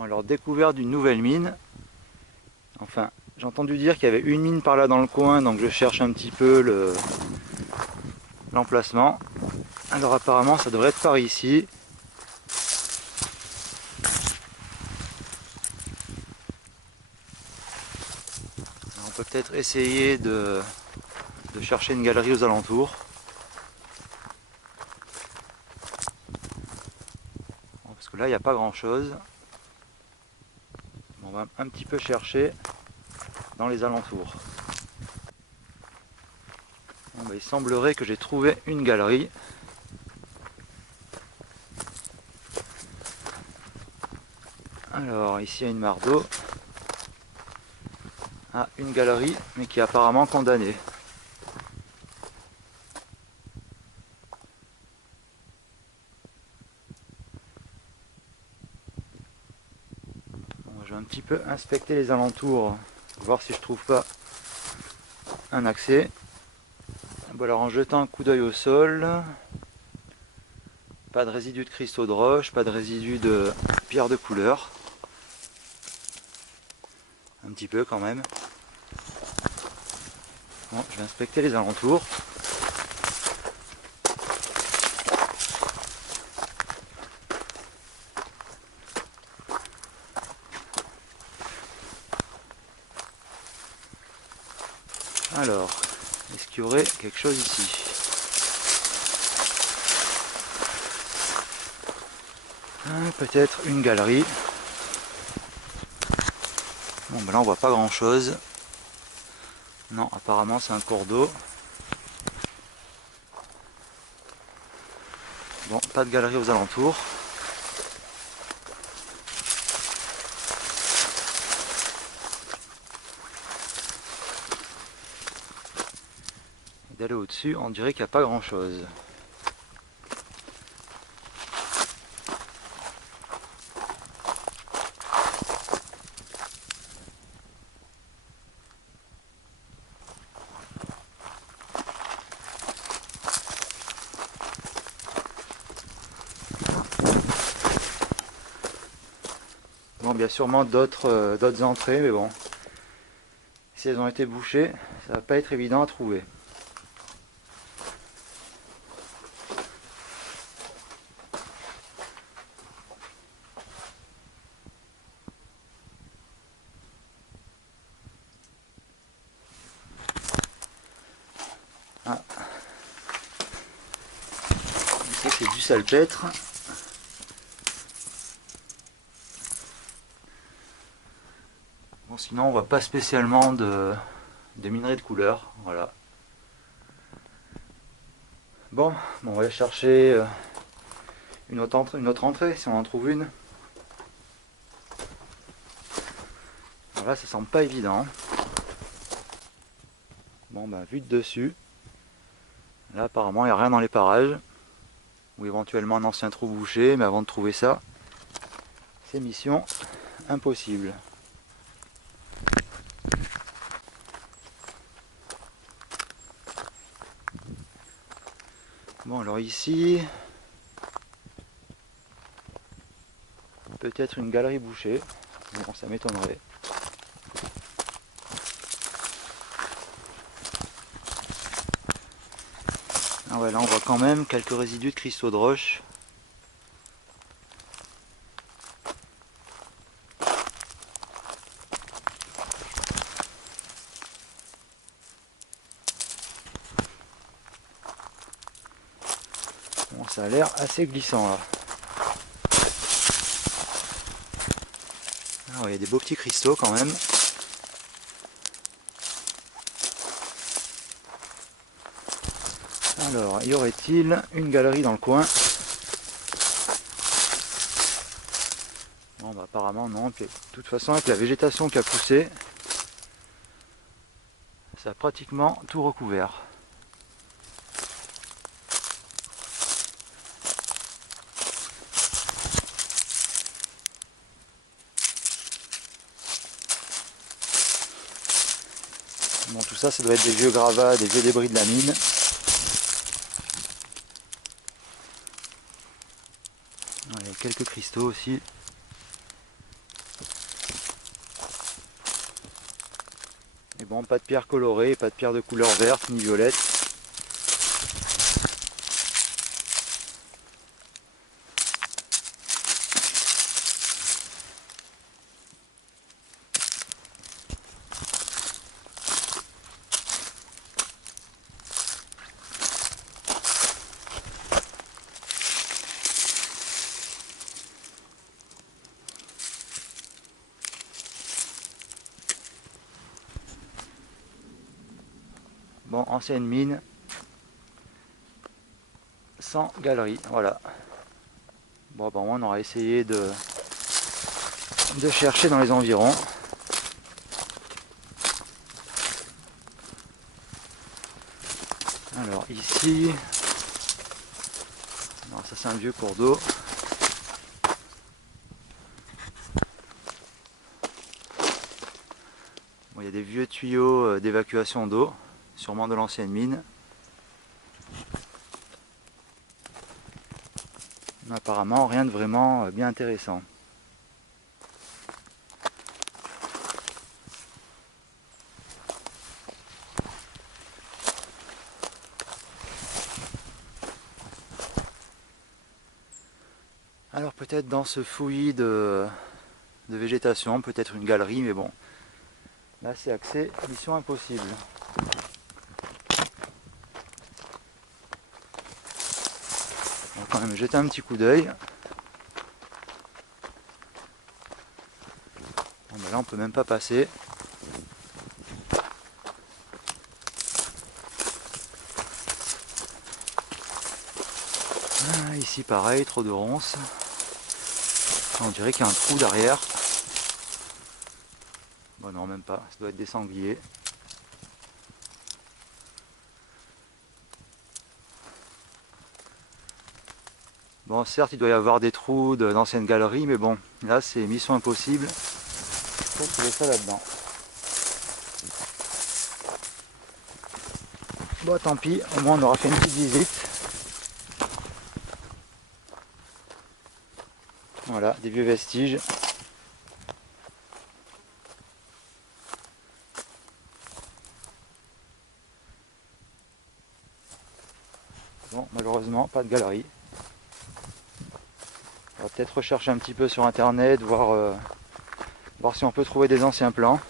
Bon, alors découverte d'une nouvelle mine. Enfin, j'ai entendu dire qu'il y avait une mine par là dans le coin, donc je cherche un petit peu l'emplacement. Alors apparemment ça devrait être par ici. Alors, on peut peut-être essayer de chercher une galerie aux alentours. Bon, parce que là il n'y a pas grand chose. On va un petit peu chercher dans les alentours. Bon, bah, il semblerait que j'ai trouvé une galerie. Alors ici il y a une mare d'eau. Ah, une galerie, mais qui est apparemment condamnée. Bon, je vais un petit peu inspecter les alentours, voir si je trouve pas un accès. Bon, alors en jetant un coup d'œil au sol, pas de résidus de cristaux de roche, pas de résidus de pierre de couleur. Un petit peu quand même. Bon, je vais inspecter les alentours. Alors, est-ce qu'il y aurait quelque chose ici? Peut-être une galerie. Bon, ben là on voit pas grand chose. Non, apparemment c'est un cours d'eau. Bon, pas de galerie aux alentours. D'aller au-dessus, on dirait qu'il n'y a pas grand chose. Bon, il y a sûrement d'autres entrées, mais bon, si elles ont été bouchées, ça va pas être évident à trouver. Ah, c'est du salpêtre. Bon, sinon on voit pas spécialement de minerai de couleur, voilà. Bon, on va aller chercher une autre entrée, si on en trouve une. Voilà, ça semble pas évident. Bon, ben, vue de dessus. Là, apparemment, il n'y a rien dans les parages. Ou éventuellement un ancien trou bouché, mais avant de trouver ça, c'est mission impossible. Bon, alors ici, peut-être une galerie bouchée. Bon, ça m'étonnerait. Ah ouais, là on voit quand même quelques résidus de cristaux de roche. Bon, ça a l'air assez glissant là. Ah ouais, il y a des beaux petits cristaux quand même. Alors, y aurait-il une galerie dans le coin? Bon, bah, apparemment non. De toute façon, avec la végétation qui a poussé, ça a pratiquement tout recouvert. Bon, tout ça, ça doit être des vieux gravats, des vieux débris de la mine. Il y a quelques cristaux aussi. bon, pas de pierre colorée, pas de pierre de couleur verte ni violette. Bon, ancienne mine, sans galerie, voilà. Bon, ben, on aura essayé de chercher dans les environs. Alors ici, non, ça c'est un vieux cours d'eau. Bon, il y a des vieux tuyaux d'évacuation d'eau, sûrement de l'ancienne mine. Mais apparemment rien de vraiment bien intéressant. Alors peut-être dans ce fouillis de végétation, peut-être une galerie, mais bon, là c'est accès, mission impossible. On va quand même jeter un petit coup d'œil. Bon, ben là on peut même pas passer. Ah, ici pareil, trop de ronces. On dirait qu'il y a un trou derrière. Bon non, même pas, ça doit être des sangliers. Bon, certes, il doit y avoir des trous d'anciennes galeries, mais bon, là c'est mission impossible pour trouver ça là-dedans. Bon, tant pis, au moins on aura fait une petite visite. Voilà, des vieux vestiges. Bon, malheureusement, pas de galerie. On va peut-être rechercher un petit peu sur internet, voir si on peut trouver des anciens plans.